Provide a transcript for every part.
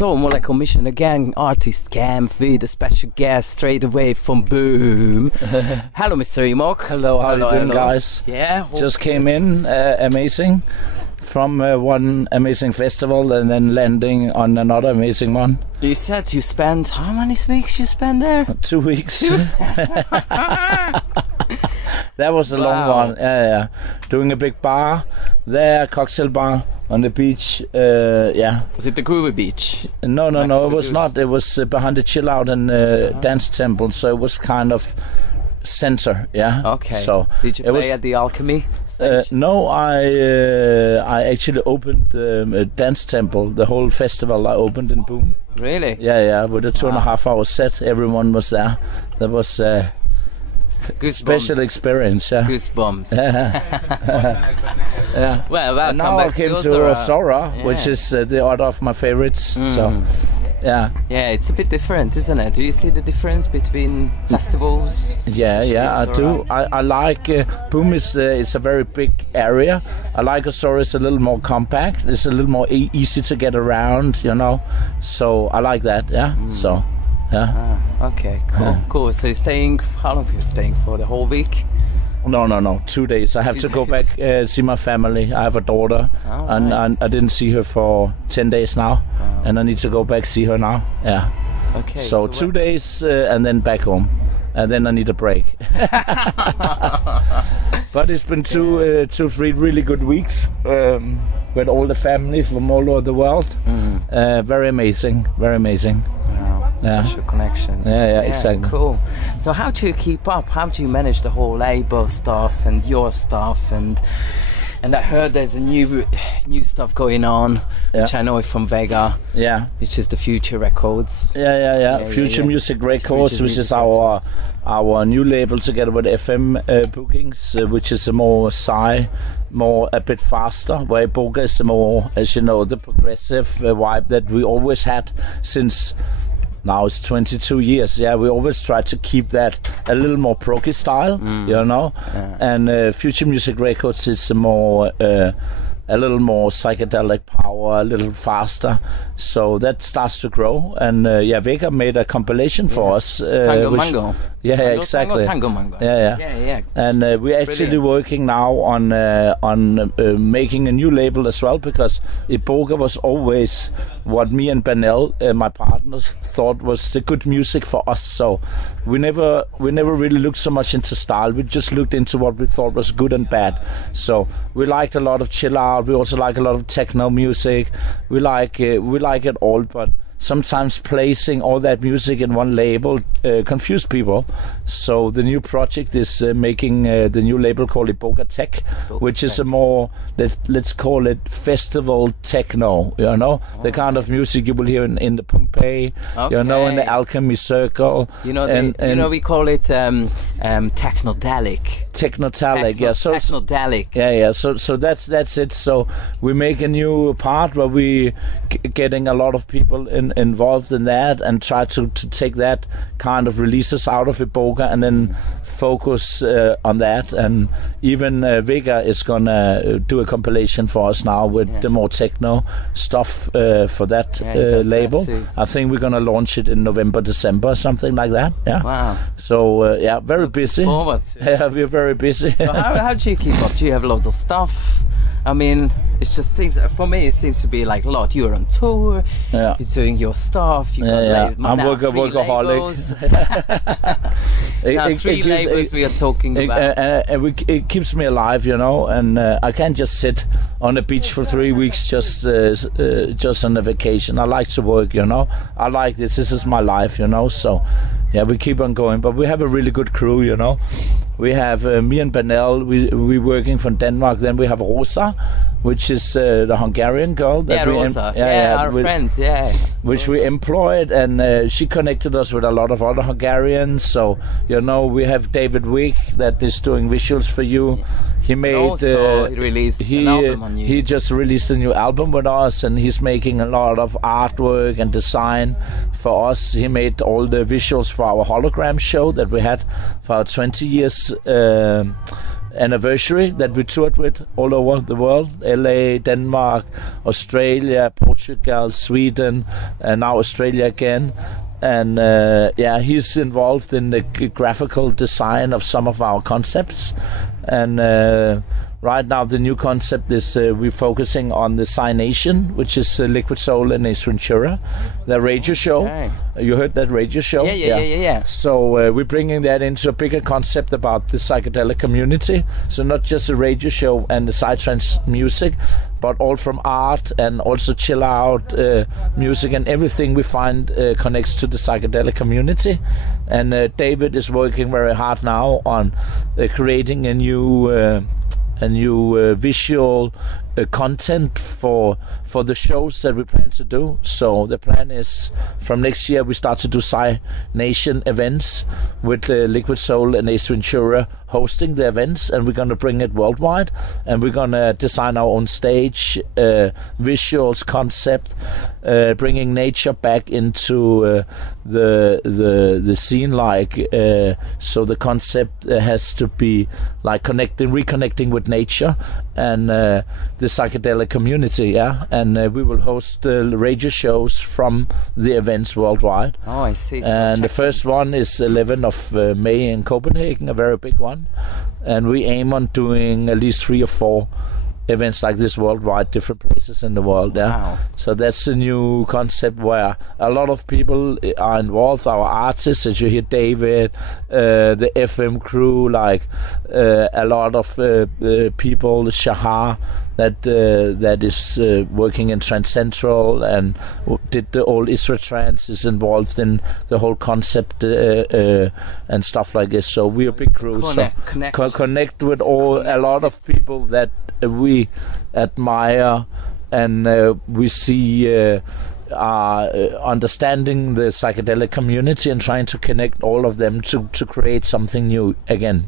So, Molecular Mission again, artist camp with a special guest straight away from Boom. Hello, Mr. Emok. Hello, how are you doing, guys? Yeah, just came in, amazing, from one amazing festival and then landing on another amazing one. You said you spent, how many weeks you spent there? 2 weeks. That was a long one. Yeah. Doing a big bar there, cocktail bar on the beach. Was it the Groovy Beach? No, it was not. It was behind the chill out and dance temple, so it was kind of center. Yeah. Okay. So did you play at the Alchemy stage? No, I actually opened a dance temple. The whole festival I opened in Boom. Really? Yeah. With a 2.5 hour set, everyone was there. That was special experience. Yeah. Goosebumps. Yeah. Well, now I came to Ozora, which is the other of my favorites. So, yeah. Yeah, it's a bit different, isn't it? Do you see the difference between festivals? Yeah, I do. I like Boom is it's a very big area. I like Ozora. It's a little more compact. It's a little more easy to get around, you know. So I like that. Yeah. So. Yeah. Okay, cool. So you're staying, how long are you staying for? The whole week? No, 2 days. I have to go back see my family. I have a daughter, and I didn't see her for 10 days now, and I need to go back see her now. Yeah. Okay. So 2 days and then back home, and then I need a break. But it's been two, 3 really good weeks with all the family from all over the world. Very amazing, very amazing. Special connections. Yeah, exactly. Cool. So how do you keep up? How do you manage the whole label stuff and your stuff? And I heard there's a new stuff going on, which I know is from Vega. Yeah. Which is the Future Records. Yeah. Future Music Records, which is our new label together with FM Bookings, which is a more Psy, a bit faster, where Iboga is more, as you know, the progressive vibe that we always had since. Now it's 22 years. Yeah, we always try to keep that a little more proggy style, you know. Yeah. And Future Music Records is a little more psychedelic power, a little faster. So that starts to grow. And Vega made a compilation for us. Tango Mango. Yeah, Tango, exactly. Tango Mango. Yeah. And we're actually working now on making a new label as well, because Iboga was always what me and Banel, my partners, thought was the good music for us. So we never really looked so much into style. We just looked into what we thought was good and bad. So we liked a lot of chill out. We also like a lot of techno music. We like it all, but sometimes placing all that music in one label confuse people. So the new project is making the new label called Iboga Tech, which is a more, let's call it festival techno, you know, the kind of music you will hear in the Pompeii, you know, in the Alchemy Circle. You know, we call it technodelic. Yeah. So technodelic. Yeah. So that's it. So we make a new part where we getting a lot of people involved in that and try to take that kind of releases out of Iboga and then focus on that. And even Vega is gonna do a compilation for us now with the more techno stuff for that label. That I think we're gonna launch it in November, December, something like that. Yeah. Wow. So very busy. Forward. Yeah, we're very busy. So how do you keep up? Do you have loads of stuff? I mean, it just seems, for me, it seems to be like a lot. You're on tour, you're doing your stuff. You got I'm workaholic. Now 3 labels we are talking about. It keeps me alive, you know, and I can't just sit on the beach for 3 weeks just on a vacation. I like to work, you know. I like this. This is my life, you know. So, yeah, we keep on going. But we have a really good crew, you know. We have me and Banel, we're working from Denmark. Then we have Rosa, which is the Hungarian girl. That Rosa. Our friends, which we employed, and she connected us with a lot of other Hungarians. So, you know, we have David Wick that is doing visuals for you. He made he released an album on you. He just released a new album with us, and he's making a lot of artwork and design for us. He made all the visuals for our hologram show that we had for our 20 years anniversary that we toured with all over the world: LA, Denmark, Australia, Portugal, Sweden, and now Australia again. And he's involved in the graphical design of some of our concepts. And right now the new concept is we're focusing on the Psy Nation, which is Liquid Soul and Ace Ventura, the radio show. Okay. You heard that radio show? Yeah. So we're bringing that into a bigger concept about the psychedelic community. So not just a radio show and the Psy-trance music, but all from art and also chill out music, and everything we find connects to the psychedelic community. And David is working very hard now on creating a new visual content for the shows that we plan to do. So the plan is from next year we start to do Psy Nation events with Liquid Soul and Ace Ventura hosting the events, and we're going to bring it worldwide, and we're going to design our own stage, visuals, concept, bringing nature back into the scene, so the concept has to be like reconnecting with nature and the psychedelic community, and we will host radio shows from the events worldwide. Oh, I see. And the first one is 11th of May in Copenhagen, a very big one, and we aim on doing at least 3 or 4 events like this worldwide, different places in the world. Wow. So that's a new concept where a lot of people are involved. Our artists, as you hear, David, the FM crew, a lot of people, Shahar, that is working in Trance Central and did the old Psy-trance, is involved in the whole concept and stuff like this. So we're a big crew. Connect with a lot of people that we admire, and we see understanding the psychedelic community and trying to connect all of them to create something new again.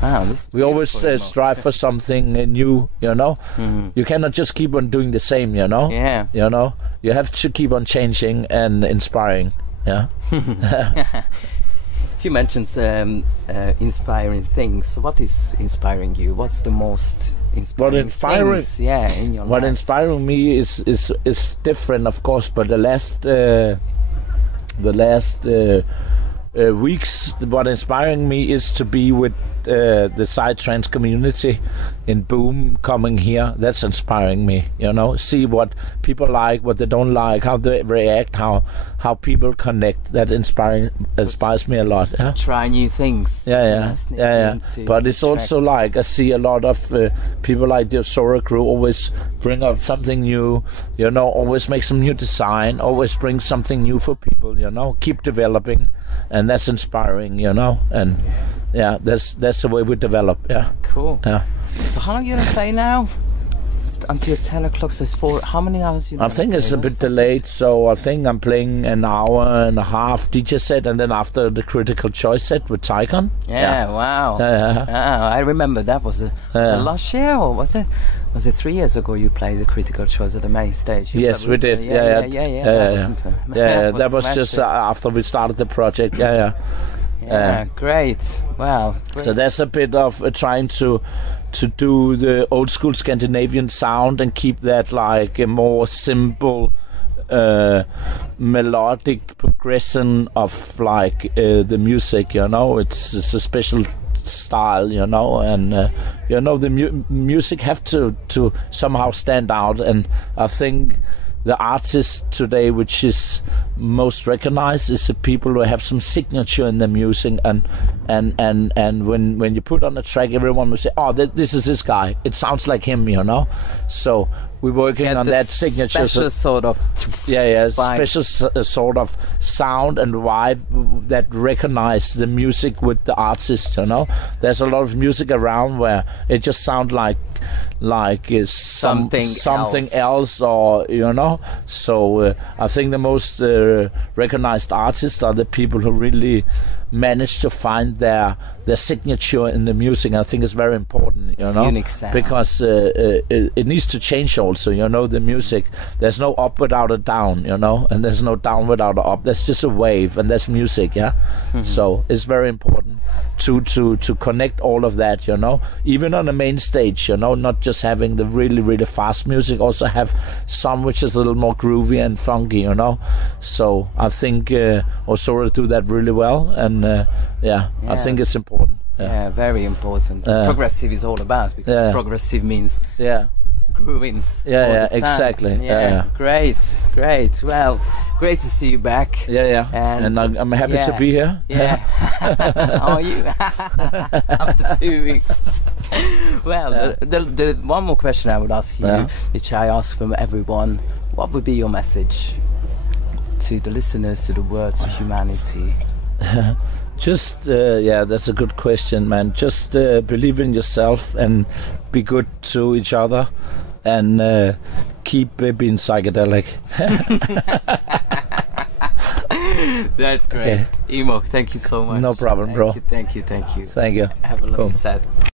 Wow, we always strive for something new, You cannot just keep on doing the same, You have to keep on changing and inspiring. You mentioned inspiring things. So what is inspiring you? What's the most inspiring things, in your life? What inspiring me is different, of course, but the last weeks, what inspiring me is to be with the Psy-trance community in Boom coming here. That's inspiring me, see what people like, what they don't like, how they react, how people connect. That inspires me a lot. Try new things. But it's also like I see a lot of people like the Ozora crew always bring up something new, always make some new design, always bring something new for people, keep developing, and that's inspiring, and that's the way we develop. Cool. So how long are you gonna play now? Until 10 o'clock, so it's 4. How many hours you? I think it's a bit delayed, so I think I'm playing an hour and a half DJ set, and then after the Critical Choice set with Ticon. Wow. I remember that was it last year, or was it 3 years ago you played the Critical Choice at the main stage? Yes, we did. That was just after we started the project. Great. Wow. Great. So that's a bit of trying to do the old school Scandinavian sound and keep that like a more simple melodic progression of the music, it's a special style, and the music have to somehow stand out, and I think the artists today which is most recognized is the people who have some signature in their music, and when you put on a track, everyone will say, oh, this is this guy, it sounds like him, so we're working on that signature, special sort of special sort of sound and vibe that recognize the music with the artist. There's a lot of music around where it just sounds like something else, or so I think the most recognized artists are the people who really manage to find their signature in the music. I think it's very important, you know, unique sound. Because it needs to change also, you know, the music. There's no up without a down, you know, and there's no down without a up. There's just a wave, and that's music, yeah. So it's very important to connect all of that, you know, even on the main stage, you know, not just having the really, really fast music, also have some which is a little more groovy and funky, you know. So I think Ozora do that really well, and I think it's important. Yeah, very important. Progressive is all about, because progressive means grooving. Exactly. Great. Well, great to see you back. And I'm happy to be here. Are you? After 2 weeks. Well, the one more question I would ask you, which I ask from everyone, what would be your message to the listeners, to the world, to humanity? Just, that's a good question, man. Just believe in yourself and be good to each other, and keep being psychedelic. That's great. Okay. Emok, thank you so much. No problem, bro. Thank you. Thank you. Have a lovely set.